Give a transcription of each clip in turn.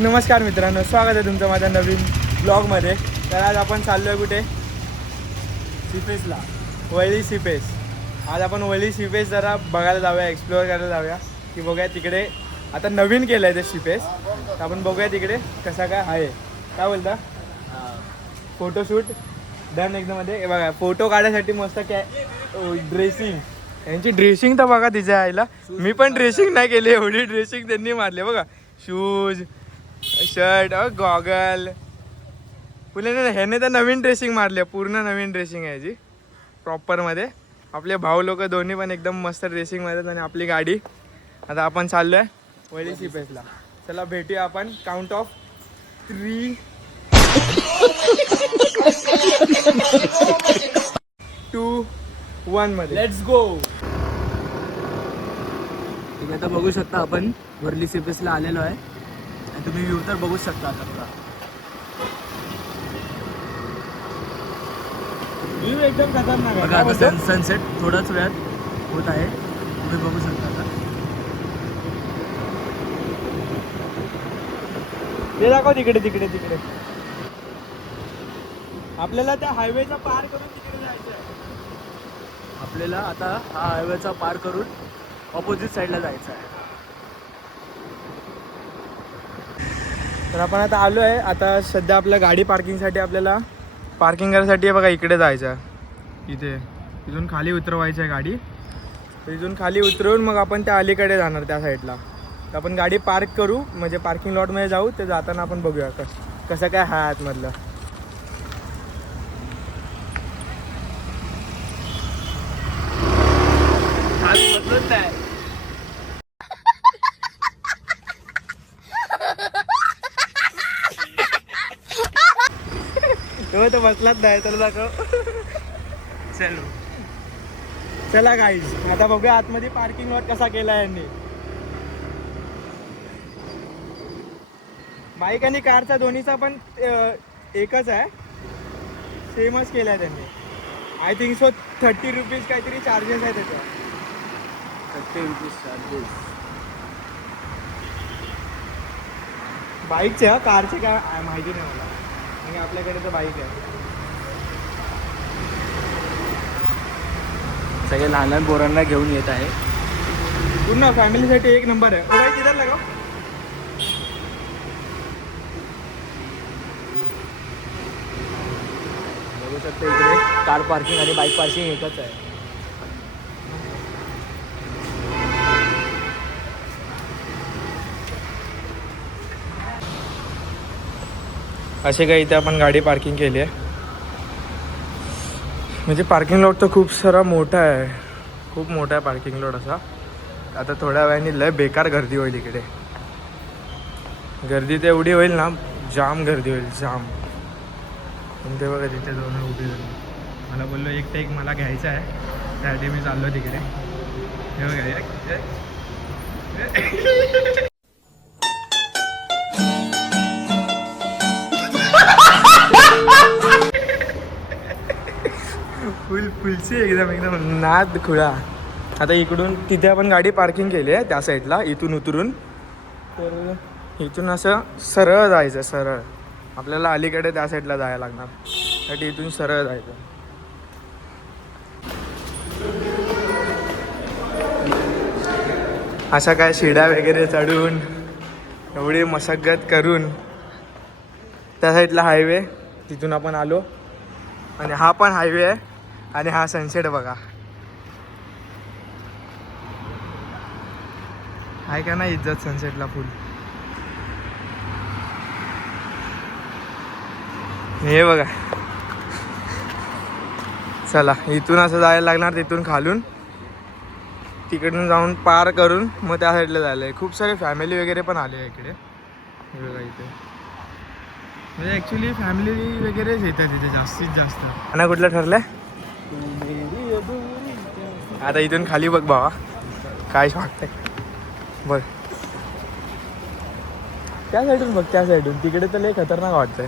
नमस्कार मित्रांनो, स्वागत आहे तुमचं माझ्या नवीन ब्लॉगमध्ये. तर आज आपण चाललो आहे कुठे? सीफेसला. वैली सीफेस. आज आपण वैली सीफेस जरा बघायला जाऊया, एक्सप्लोअर करायला जाऊया की बघूया तिकडे. आता नवीन केलं आहे ते सीफेस, तर आपण बघूया तिकडे कसा काय आहे. काय बोलता? फोटोशूट डन एकदममध्ये. हे बघा, फोटो काढायसाठी मस्त ड्रेसिंग. यांची ड्रेसिंग तर बघा तिच्या आईला. मी पण ड्रेसिंग नाही केली, एवढी ड्रेसिंग त्यांनी मारली बघा. Shoes, shirt, goggle. पुढे ह्याने तर नवीन ड्रेसिंग मारली आहे, पूर्ण नवीन ड्रेसिंग आहे याची प्रॉपरमध्ये. आपले भाऊ लोक दोन्ही पण एकदम मस्त ड्रेसिंगमध्ये आहेत. आणि आपली गाडी आता आपण चाललो आहे वैली सीफेसला. चला भेटूया आपण काउंट ऑफ 3 2 1 मध्ये. Let's go. तुम्ही आता बघू शकता आपण वर्ली सीफेसला आलेलो आहे आणि तुम्ही व्ह्यू तर बघू शकता. आता व्ह्यू एकदम खतरनाक बघा, आता आहे. सनसेट थोड्याच वेळात होत आहे, तुम्ही बघू शकता. आता ते दाखव तिकडे तिकडे तिकडे. आपल्याला त्या हायवेचा पार करून तिकडे जायचं आहे. आपल्याला आता हा हायवेचा पार करून ऑपोजिट साईडला जायचं आहे. तर आपण आता आलो आहे. आता सध्या आपल्या गाडी पार्किंगसाठी आपल्याला पार्किंग करायसाठी बघा इकडे जायचं आहे. इथे इथून खाली उतरवायचं आहे गाडी. तर इथून खाली उतरवून मग आपण त्या अलीकडे जाणार त्या साईडला. तर आपण गाडी पार्क करू, म्हणजे पार्किंग लॉटमध्ये जाऊ. ते जाताना आपण बघूया कसं काय हा आतमधलं. तो बसलाच नाही, तर दाखव. चलो चला गाईज, आता बघूया आतमध्ये पार्किंग लॉट कसा केला आहे यांनी. बाईक आणि कारचा दोन्हीचा पण एकच आहे, सेमच केला आहे त्यांनी. आय थिंक सो 30 रुपीज काहीतरी चार्जेस आहे त्याच्या. 30 रुपीज चार्जेस बाईकचे. कारचे काय माहिती नाही मला, आणि आपल्याकडे तर बाईक आहे. सगळे लहान लहान पोरांना घेऊन येत आहे. पूर्ण फॅमिलीसाठी एक नंबर आहे. ओ भाई किधर लगाओ. बघू शकता इकडे कार पार्किंग आणि बाईक पार्किंग एकच आहे. असे काही इथे आपण गाडी पार्किंग केली आहे. म्हणजे पार्किंग लॉट तर खूप सारा मोठा आहे, खूप मोठा आहे पार्किंग लॉट असा. आता थोड्या वेळाने लय बेकार गर्दी होईल इकडे. गर्दी तर एवढी होईल ना, जाम गर्दी होईल, जाम. पण ते बघा तिथे दोन उभी झाली. मला बोललो एक टेक मला घ्यायचा आहे, त्यासाठी मी चाललो तिकडे. हे बघा फुलची एकदम एकदम नाद खुळा. आता इकडून तिथे आपण गाडी पार्किंग केली आहे त्या साईडला, इथून उतरून. तर इथून असं सरळ जायचं, सरळ. आपल्याला अलीकडे त्या साईडला जायला लागणार, त्यासाठी इथून सरळ जायचं. अशा काय शिड्या वगैरे चढून एवढी मशगत करून त्या साईडला हायवे, तिथून आपण आलो. आणि हा पण हायवे आहे, आणि हा सनसेट बघा. आहे का नाही इज्जत सनसेटला फुल. हे बघा. चला इथून असं जायला लागणार, तिथून खालून तिकडून जाऊन पार करून मग त्या साईडला जायला आहे. खूप सारे फॅमिली वगैरे पण आले आहे इकडे. हे बघा इथे म्हणजे ॲक्च्युली फॅमिली वगैरेच येतात तिथे जास्तीत जास्त. आणि कुठलं ठरलं आता इथून खाली बघ बाबा काय वाटतंय बघ. त्या साईडून बघ, त्या साईडून. तिकडे तर लय खतरनाक वाटतंय.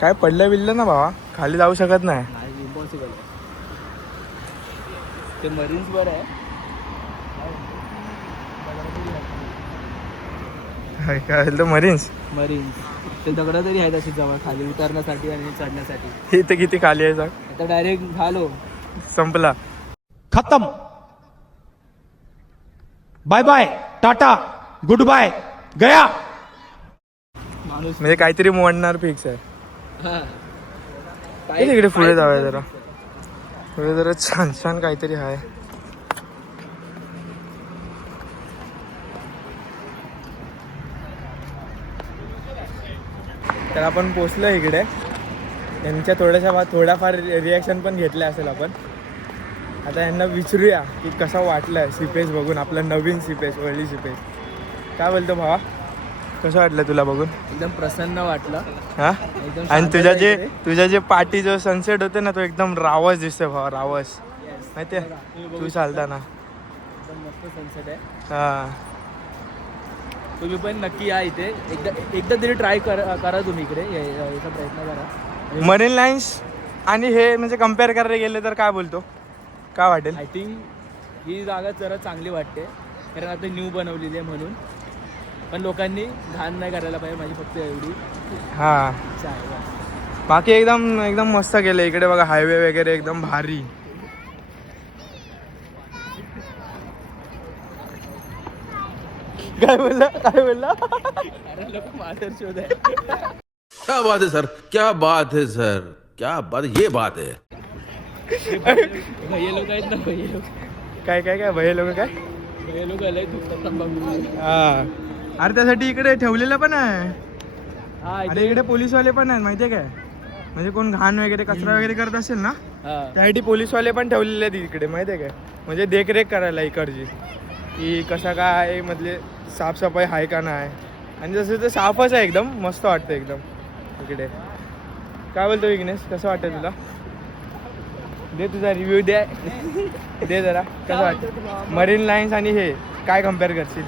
काय पडलं बिडलं ना बाबा, खाली जाऊ शकत नाही. इम्पॉसिबल. ते मरीन्स बरं आहे. काय बोलतो मरीन्स? मरीन्स ते दगड तरी आहेत अशी जवळ खाली उतरण्यासाठी आणि चढण्यासाठी. इथे किती खाली आहे सांग? आता डायरेक्ट झालो. संपला. खत्म. Bye bye tata goodbye गया. माणूस म्हणजे काहीतरी मोडणार फिक्स आहे. हा. हे तिकडे पुढे जाऊया जरा. पुढे जरा छान छान काहीतरी आहे. तर आपण पोचलो इकडे. यांच्या थोड्याफार रिॲक्शन पण घेतल्या असेल आपण. आता यांना विचारूया की कसा वाटलं सीपेस बघून, आपला नवीन सीपेस, वर्ली सीपेस. काय बोलतो भावा, कसं वाटलं तुला बघून? एकदम प्रसन्न वाटलं. हा, एकदम आणि शांतता तुझ्या जे पाठी जो सनसेट होते ना, तो एकदम रावस दिसतोय भावा, रावस. माहितीये तू चालताना एकदम मस्त सनसेट आहे. हा. तुम्ही पण नक्की या इथे. एकदा तरी ट्राय करा तुम्ही इकडे यायचा प्रयत्न करा. मरीन लाईन्स आणि हे म्हणजे कम्पेअर करायला गेले तर काय बोलतो, काय वाटेल? आय थिंक ही जागा जरा चांगली वाटते कारण आता न्यू बनवलेली आहे म्हणून. पण लोकांनी घाण नाही करायला पाहिजे, माझी फक्त एवढी हा, इच्छा आहे बस. बाकी एकदम एकदम मस्त केलं इकडे बघा. हायवे वगैरे एकदम भारी. काय बोलला? अरे लोक मास्टर शोध आहे. क्या बात है सर, क्या बात है सर, क्या बात, ये बात है. भैया लोक आहेत ना, भैया लोक. काय काय काय भैया लोक काय? भैया लोक आले खूप तंबाखू. हा, अरे त्यासाठी इकडे ठेवलेलं पण आहे. हा अरे इकडे पोलीसवाले पण आहेत माहितीये काय? म्हणजे कोण घाण वगैरे कचरा वगैरे करत असेल ना, हा. त्यासाठी पोलीसवाले पण ठेवलेले आहेत इकडे माहितीये काय? म्हणजे देखरेख करायला इकडची, की कसा काय म्हणजे साफसफाई आहे का नाही. आणि जसं ते साफच आहे, एकदम मस्त वाटतं एकदम इकडे. काय बोलतो विघ्नेश, कसं वाटतं तुला? दे तुझा रिव्ह्यू दे जरा. कसं वाटतं मरीन लाईन्स आणि हे काय कम्पेअर करशील?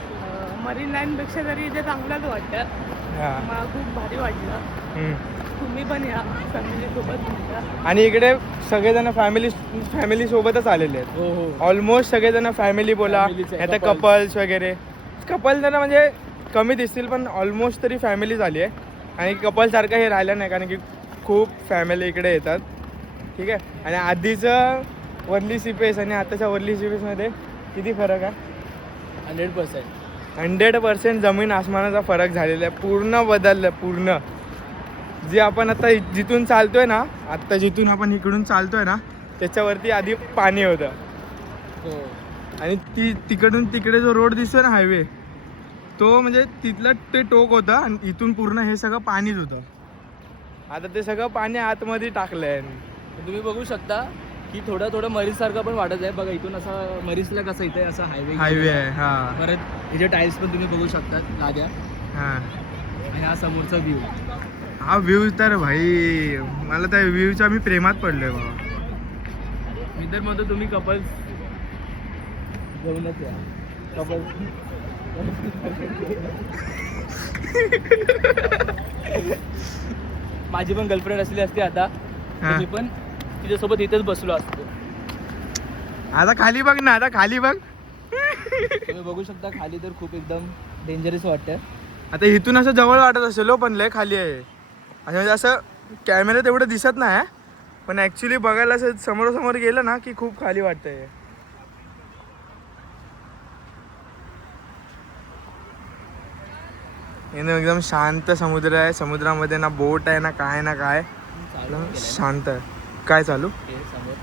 मरीन लाईनपेक्षा तरी इथे चांगलंच वाटतं. हां. मला खूप भारी वाटलं. तुम्ही पण या फॅमिलीसोबत या. आणि इकडे सगळेजण फॅमिली सोबतच आलेले आहेत. हो हो. ऑलमोस्ट सगळेजण फॅमिली बोला, Families आहे, आता couples. कपल्स वगैरे. कपल जरा म्हणजे कमी दिसतील, पण ऑलमोस्ट तरी फॅमिली झाली आहे. आणि कपलसारखं हे राहिलं नाही, कारण की खूप फॅमिली इकडे येतात. ठीक आहे. आणि आधीचं वर्ली सीपेस आणि आताच्या वर्ली सीपेसमध्ये किती फरक आहे? 100%. 100% जमीन आसमानाचा फरक झालेला आहे. पूर्ण बदललं, पूर्ण. जे आपण आता जिथून चालतोय ना, आत्ता जिथून आपण इकडून चालतोय ना, त्याच्यावरती आधी पाणी होतं. हो. आणि तिकडून तिकडे जो रोड दिसतोय ना, हायवे, तो म्हणजे तिथलं ते टोक होतं आणि इथून पूर्ण हे सगळं पाणीच होतं. आता ते सगळं पाणी आतमध्ये टाकलंय. तुम्ही बघू शकता की थोडं मरीज सारखं पण वाटत आहे. बघा इथून असं मरीजला कसं इथे असं हायवे आहे. हा परत याचे टाईल्स पण तुम्ही बघू शकता लाद्या. हा. आणि हा समोरचा व्ह्यू. हा व्ह्यू तर भाई, मला त्या व्ह्यूच्या मी प्रेमात पडलोय बाबा. मी तर म्हणतो तुम्ही कपल्स घेऊनच या. कपल्स माझी पण गर्लफ्रेंड असली असती आता, हा. मी पण तिच्यासोबत इथेच बसलो असतो. आता खाली बघ ना, आता खाली बघ. तुम्ही बघू शकता खाली तर खूप एकदम डेंजरस वाटतं. आता इथून असं जवळ वाटत असेल, पण लय खाली आहे. असं म्हणजे असं कॅमेऱ्यात एवढं दिसत नाही, पण ॲक्च्युली बघायला असं समोरासमोर गेलं ना की खूप खाली वाटतंय. एकदम शांत समुद्र आहे. समुद्रामध्ये ना बोट आहे ना काय ना काय, शांत आहे. काय चालू? समोर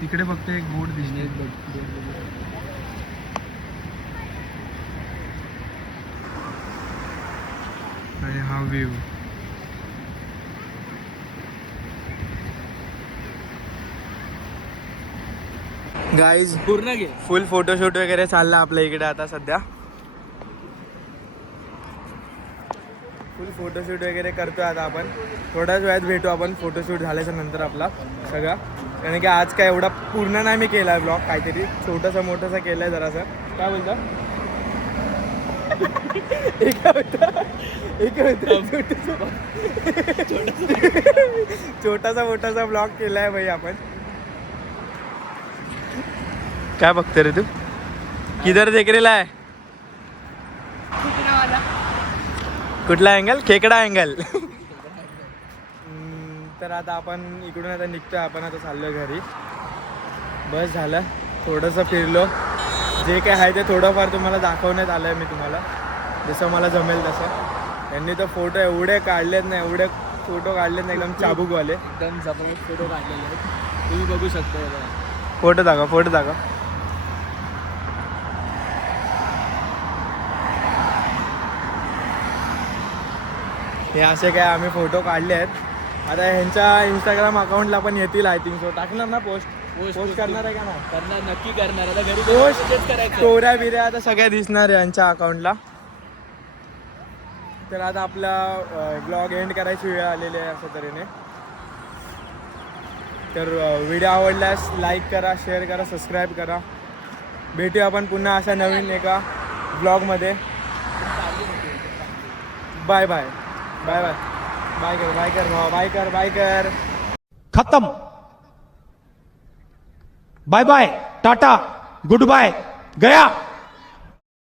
तिकडे फक्त एक बोट दिसते. आणि हा व्ह्यू. गाईज पूर्ण घे. फुल फोटोशूट वगैरे चाललं आपल्या इकडे आता सध्या. फुल फोटोशूट वगैरे करतोय आता आपण. थोड्याच वेळात भेटू आपण फोटोशूट झाल्याच्या नंतर आपला सगळा. कारण की आज काय एवढा पूर्ण नाही मी केला ब्लॉग, काहीतरी छोटासा मोठासा केलाय जरासा. काय बोलतो? एक होतं छोटासा मोठासा ब्लॉग केलाय भाई आपण. काय बघते रे तू? किधर देख रेला आहे? कुठला अँगल? खेकडा अँगल. तर आता आपण इकडून आता निघतोय. आपण आता चाललोय घरी. बस झालं, थोडंसं फिरलो. जे काय आहे ते थोडंफार तुम्हाला दाखवण्यात आलं आहे मी तुम्हाला, जसं मला जमेल तसं. त्यांनी तर फोटो एवढे काढलेत ना, एवढे फोटो काढलेत ना एकदम चाबूकवाले. एकदम जबरदस्त फोटो काढलेले आहेत, तुम्ही बघू शकता बघा. फोटो दाखवा, फोटो दाखवा. हे असे काय आम्ही फोटो काढले आहेत. आता ह्यांच्या इंस्टाग्राम अकाउंटला पण येतील आय थिंक. सो टाकणार ना पोस्ट करणार आहे का नाही? करणार, नक्की करणार. आता घरी पोस्ट तेच करायचं. स्टोऱ्या बिऱ्या आता सगळ्या दिसणार आहे यांच्या अकाउंटला. तर आता आपला ब्लॉग एंड करायची वेळ आलेली आहे अशा तऱ्हेने. तर व्हिडिओ आवडल्यास लाईक करा, शेअर करा, सबस्क्राईब करा. भेटूया आपण पुन्हा अशा नवीन एका ब्लॉगमध्ये. Bye bye bye bye bye कर, बाय कर भावा, बाय कर, बाय कर. खत्म. Bye bye, tata, goodbye, गया.